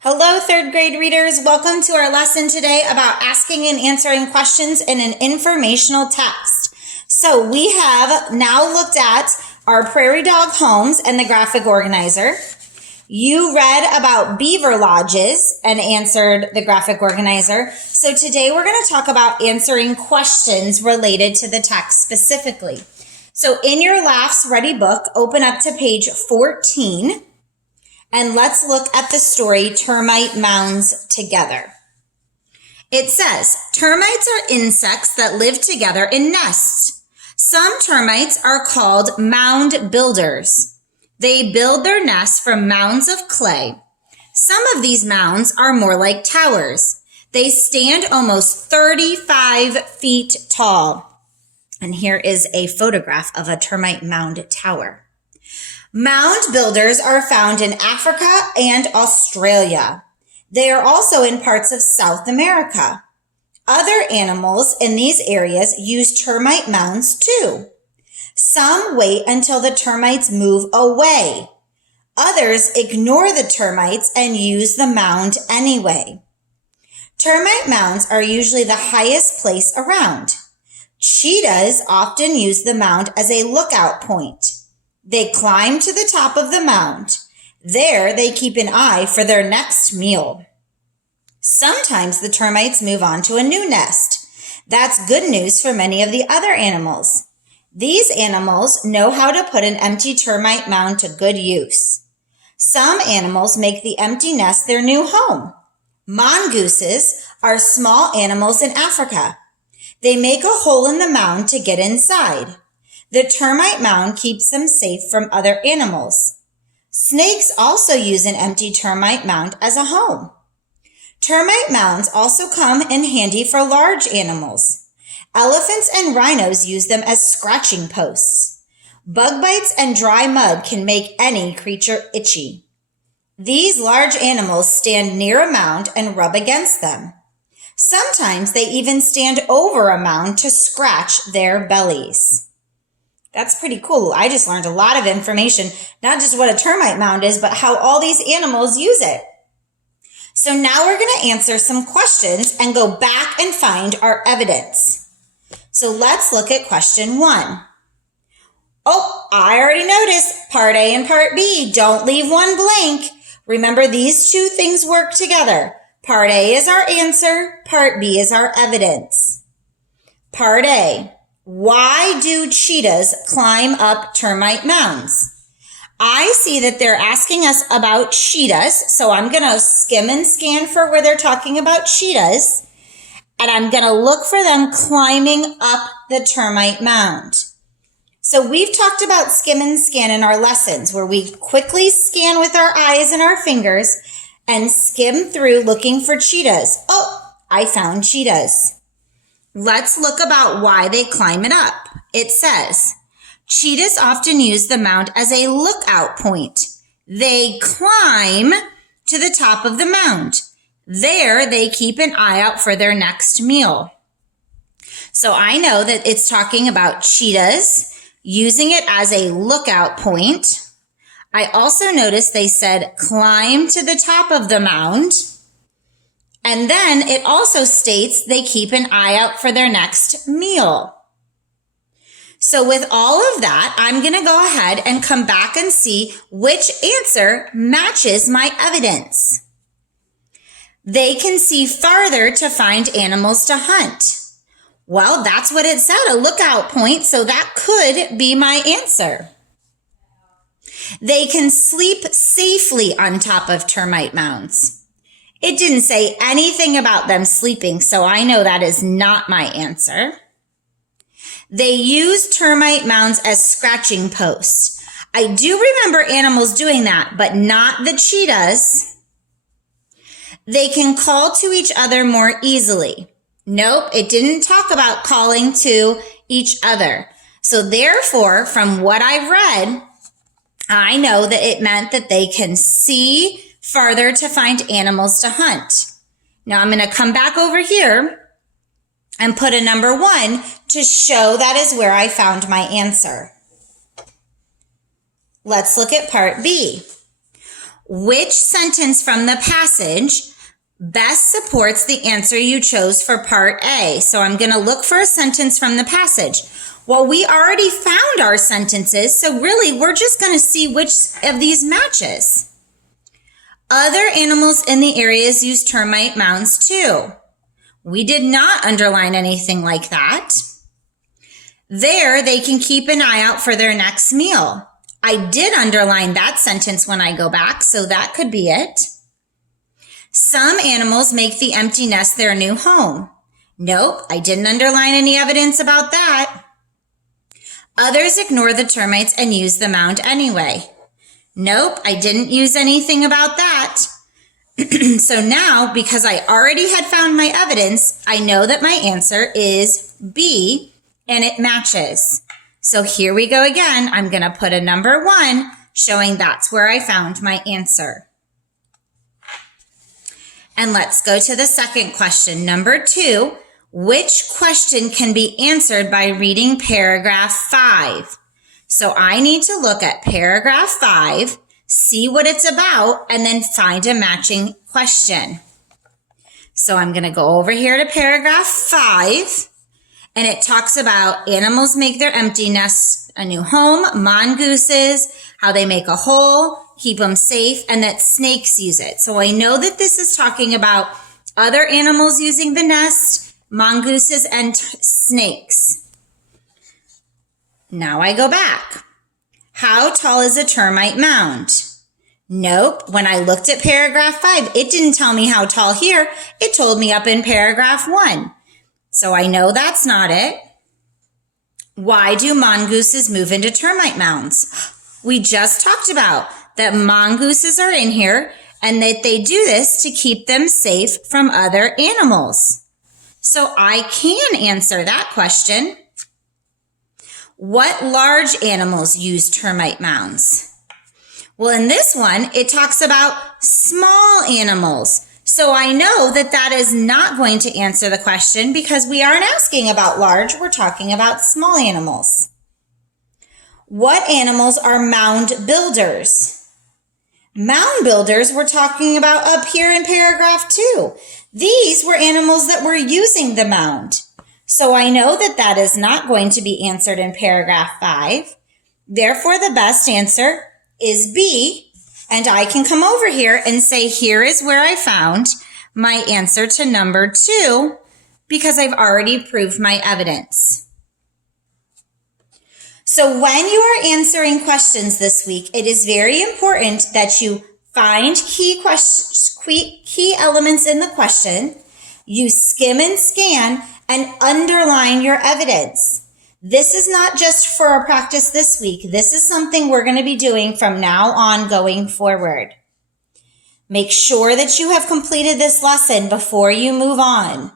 Hello, third grade readers. Welcome to our lesson today about asking and answering questions in an informational text. So we have now looked at our prairie dog homes and the graphic organizer. You read about beaver lodges and answered the graphic organizer. So today we're going to talk about answering questions related to the text specifically. So in your LAFS Ready book, open up to page 14. And let's look at the story, Termite Mounds Together. It says, termites are insects that live together in nests. Some termites are called mound builders. They build their nests from mounds of clay. Some of these mounds are more like towers. They stand almost 35 feet tall. And here is a photograph of a termite mound tower. Mound builders are found in Africa and Australia. They are also in parts of South America. Other animals in these areas use termite mounds too. Some wait until the termites move away. Others ignore the termites and use the mound anyway. Termite mounds are usually the highest place around. Cheetahs often use the mound as a lookout point. They climb to the top of the mound. There, they keep an eye for their next meal. Sometimes the termites move on to a new nest. That's good news for many of the other animals. These animals know how to put an empty termite mound to good use. Some animals make the empty nest their new home. Mongooses are small animals in Africa. They make a hole in the mound to get inside. The termite mound keeps them safe from other animals. Snakes also use an empty termite mound as a home. Termite mounds also come in handy for large animals. Elephants and rhinos use them as scratching posts. Bug bites and dry mud can make any creature itchy. These large animals stand near a mound and rub against them. Sometimes they even stand over a mound to scratch their bellies. That's pretty cool. I just learned a lot of information, not just what a termite mound is, but how all these animals use it. So now we're going to answer some questions and go back and find our evidence. So let's look at question 1. Oh, I already noticed part A and part B. Don't leave one blank. Remember, these two things work together. Part A is our answer. Part B is our evidence. Part A. Why do cheetahs climb up termite mounds? I see that they're asking us about cheetahs, so I'm going to skim and scan for where they're talking about cheetahs, and I'm going to look for them climbing up the termite mound. So we've talked about skim and scan in our lessons, where we quickly scan with our eyes and our fingers and skim through looking for cheetahs. Oh, I found cheetahs. Let's look about why they climb it up. It says, cheetahs often use the mound as a lookout point. They climb to the top of the mound. There, they keep an eye out for their next meal. So I know that it's talking about cheetahs using it as a lookout point. I also noticed they said climb to the top of the mound. And then it also states they keep an eye out for their next meal. So with all of that, I'm going to go ahead and come back and see which answer matches my evidence. They can see farther to find animals to hunt. Well, that's what it said, a lookout point, so that could be my answer. They can sleep safely on top of termite mounds. It didn't say anything about them sleeping, so I know that is not my answer. They use termite mounds as scratching posts. I do remember animals doing that, but not the cheetahs. They can call to each other more easily. Nope, it didn't talk about calling to each other. So therefore, from what I've read, I know that it meant that they can see farther to find animals to hunt. Now I'm going to come back over here and put a number 1 to show that is where I found my answer. Let's look at part B. Which sentence from the passage best supports the answer you chose for part A? So I'm going to look for a sentence from the passage. Well, we already found our sentences, so really we're just going to see which of these matches. Other animals in the areas use termite mounds too. We did not underline anything like that. There, they can keep an eye out for their next meal. I did underline that sentence when I go back, so that could be it. Some animals make the empty nest their new home. Nope, I didn't underline any evidence about that. Others ignore the termites and use the mound anyway. Nope, I didn't use anything about that. So now, because I already had found my evidence, I know that my answer is B, and it matches. So here we go again. I'm going to put a number 1, showing that's where I found my answer. And let's go to the second question. Number 2, which question can be answered by reading paragraph 5? So I need to look at paragraph 5, see what it's about, and then find a matching question. So I'm going to go over here to paragraph 5, and it talks about animals make their empty nests a new home, mongooses, how they make a hole, keep them safe, and that snakes use it. So I know that this is talking about other animals using the nest, mongooses, and snakes. Now I go back. How tall is a termite mound? Nope. When I looked at paragraph 5, it didn't tell me how tall here. It told me up in paragraph 1. So I know that's not it. Why do mongooses move into termite mounds? We just talked about that mongooses are in here and that they do this to keep them safe from other animals. So I can answer that question. What large animals use termite mounds? Well, in this one, it talks about small animals. So I know that that is not going to answer the question because we aren't asking about large, we're talking about small animals. What animals are mound builders? Mound builders we're talking about up here in paragraph 2. These were animals that were using the mound. So I know that that is not going to be answered in paragraph 5. Therefore, the best answer is B. And I can come over here and say, here is where I found my answer to number 2 because I've already proved my evidence. So when you are answering questions this week, it is very important that you find key elements in the question, you skim and scan, and underline your evidence. This is not just for a practice this week. This is something we're going to be doing from now on going forward. Make sure that you have completed this lesson before you move on.